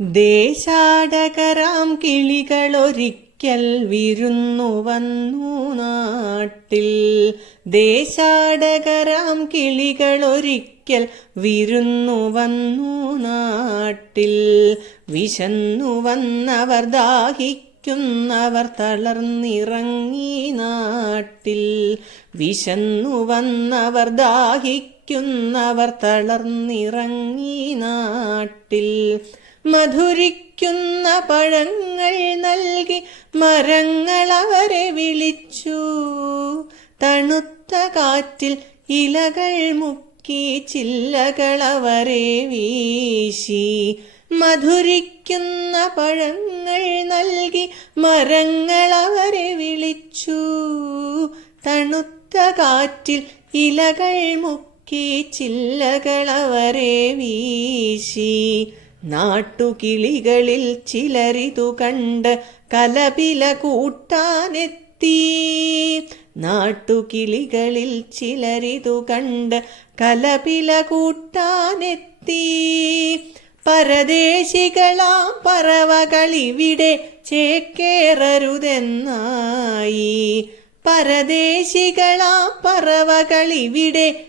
ദേശാടകരാം കിളികളൊരിക്കൽ വിരുന്നു വന്നു നാട്ടിൽ. ദേശാടകരാം കിളികളൊരിക്കൽ വിരുന്നു വന്നു നാട്ടിൽ. വിശന്നു വന്നവർ ദാഹിക്കുന്നവർ തളർന്നിറങ്ങി നാട്ടിൽ. വിശന്നു വന്നവർ ദാഹിക്കുന്നവർ തളർന്നിറങ്ങി നാട്ടിൽ. മധുരിക്കുന്ന പഴങ്ങൾ നൽകി മരങ്ങൾ അവരെ വിളിച്ചു. തണുത്ത കാറ്റിൽ ഇലകൾ മുക്കി ചില്ലകൾ അവരെ വീശി. മധുരിക്കുന്ന പഴങ്ങൾ നൽകി മരങ്ങൾ അവരെ വിളിച്ചു. തണുത്ത കാറ്റിൽ ഇലകൾ മുക്കി ചില്ലകൾ അവരെ വീശി. നാട്ടുകിളികളിൽ ചിലരിതു കണ്ട് കലപില കൂട്ടാനെത്തി. നാട്ടുകിളികളിൽ ചിലരിതു കണ്ട് കലപില കൂട്ടാനെത്തി. പരദേശികളാം പറവകളിവിടെ ചേക്കേറരുതെന്നായി. പരദേശികളാം പറവകളിവിടെ